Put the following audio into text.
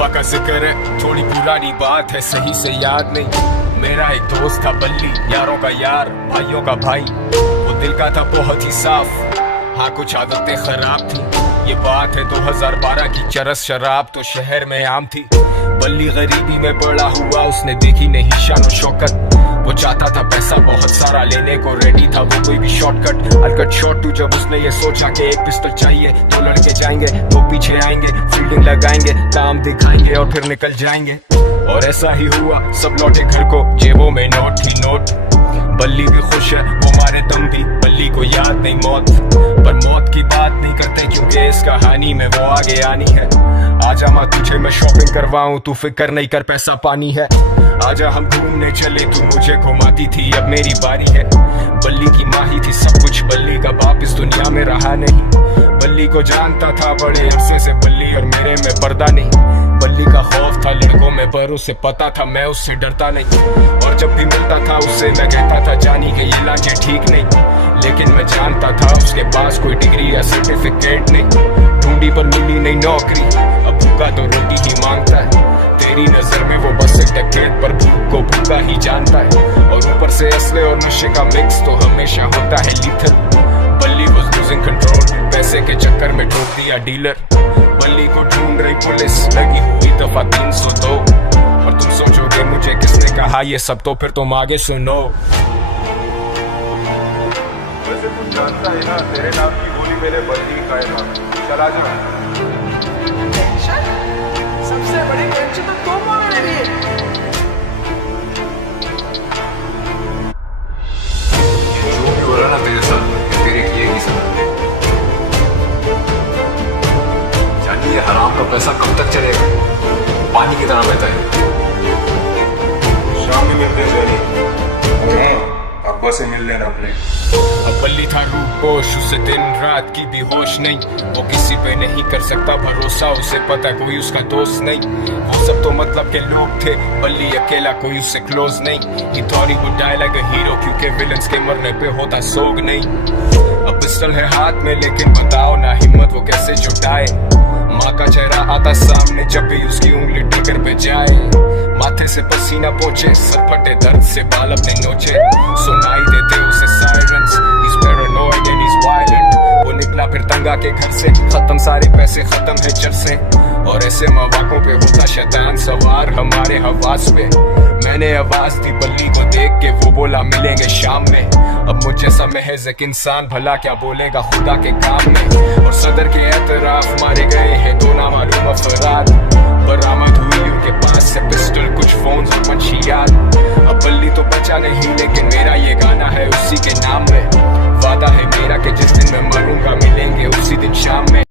वफा का जिक्र है, थोड़ी पुरानी बात है, सही से याद नहीं। मेरा एक दोस्त था बल्ली, यारों का यार, भाइयों का भाई। वो दिल का था बहुत ही साफ, हाँ कुछ आदतें खराब थी। ये बात है 2012 की, चरस शराब तो शहर में आम थी। बल्ली गरीबी में बड़ा हुआ, उसने देखी नहीं शान और शौकत। वो चाहता था पैसा बहुत सारा, लेने को रेडी था वो कोई भी शॉर्टकट। अलकट शॉट टू, जब उसने ये सोचा कि एक पिस्टल चाहिए, दो लड़के जाएंगे, वो पीछे आएंगे, फील्डिंग लगाएंगे, काम दिखाएंगे और फिर निकल जाएंगे। और ऐसा ही हुआ, सब लौटे घर को, जेबों में नोट ही नोट। बल्ली भी खुश है, वो मारे दम भी, बल्ली को याद नहीं मौत। पर मौत की बात नहीं करते क्योंकि इस कहानी में वो आगे आनी है। आजा माँ तुझे मैं शॉपिंग करवाऊं, तू फिक्र नहीं कर पैसा पानी है। आजा हम घूमने चले, तू मुझे घुमाती थी, अब मेरी बारी है। बल्ली की माँ ही थी सब कुछ, बल्ली का बाप इस दुनिया में रहा नहीं। बल्ली को जानता था बड़े अरसे से, बल्ली और मेरे में पर्दा नहीं। बल्ली का खौफ था लड़कों में, पर उसे पता था मैं उससे डरता नहीं। और जब भी मिलता था उससे मैं कहता था जानी कि ये लांचे ठीक नहीं। लेकिन मैं जानता था उसके पास कोई डिग्री या सर्टिफिकेट नहीं। ढूंढी पर मिली नहीं नौकरी, अब भूखा तो रोटी ही मांगता है। तेरी नजर में वो बस एक डकैत, पर भूख को भूखा ही जानता है। और ऊपर से असले और नशे का मिक्स तो हमेशा होता है लीथल। बल्ली was losing control, पैसे के चक्कर में ठोक दिया डीलर। बल्ली को ढूंढ रही पुलिस, लगी हुई दफा 302। और तुम सोचोगे मुझे किसने कहा ये सब, तो फिर तुम आगे सुनो। वैसे तू जानता है ना, तेरे नाम की गोली मेरे बल्ली खाएगा। चला जा। सबसे बड़ी टेंशन तो तुम हो मेरे लिए। जो भी हो रहा ना तेरे साथ, तेरे किए की सजा। जानिए ये हराम का पैसा कब तक चलेगा, पानी की तरह बहता है। शाम में मिलते हैं जैनी, अब्बा से मिल लेना अपने। अब बल्ली था रूपोश, उसे दिन रात की भी होश नहीं। वो किसी पे नहीं कर सकता भरोसा, उसे पता कोई उसका दोस्त नहीं। वो सब तो मतलब के लोग थे, बल्ली अकेला कोई उससे क्लोज नहीं। He thought he would die like a hero, क्योंकि विलन्स के मरने पे होता सोग नहीं। अब पिस्टल है हाथ में, लेकिन बताओ ना हिम्मत वो कैसे जुटाए। माँ का चेहरा आता सामने जब भी उसकी उंगली ट्रिगर पे जाए। माथे से पसीना पोंछे, सर फटे दर्द से बाल अपने नोचे। सुनाई देते उसे sirens, he's paranoid and he's violent। वो निकला फिर तंगा के घर से, खत्म सारे पैसे, खत्म है चर से। और ऐसे मौकों पे होता शैतान सवार हमारे हवास पे। मैंने आवाज दी बल्ली को देख के, वो बोला मिलेंगे शाम में। अब मुझे सा महज एक इंसान भला क्या बोलेगा खुदा के काम में। और सदर के एतराफ मारे गए हैं दो नामालूम अफराद। बरामद हुई उनके पास से पिस्टल, कुछ फोन और मंशियात। अब बल्ली तो बचा नहीं, लेकिन मेरा ये गाना है उसी के नाम में। वादा है मेरा कि जिस दिन मैं मरूंगा मिलेंगे उसी दिन शाम में।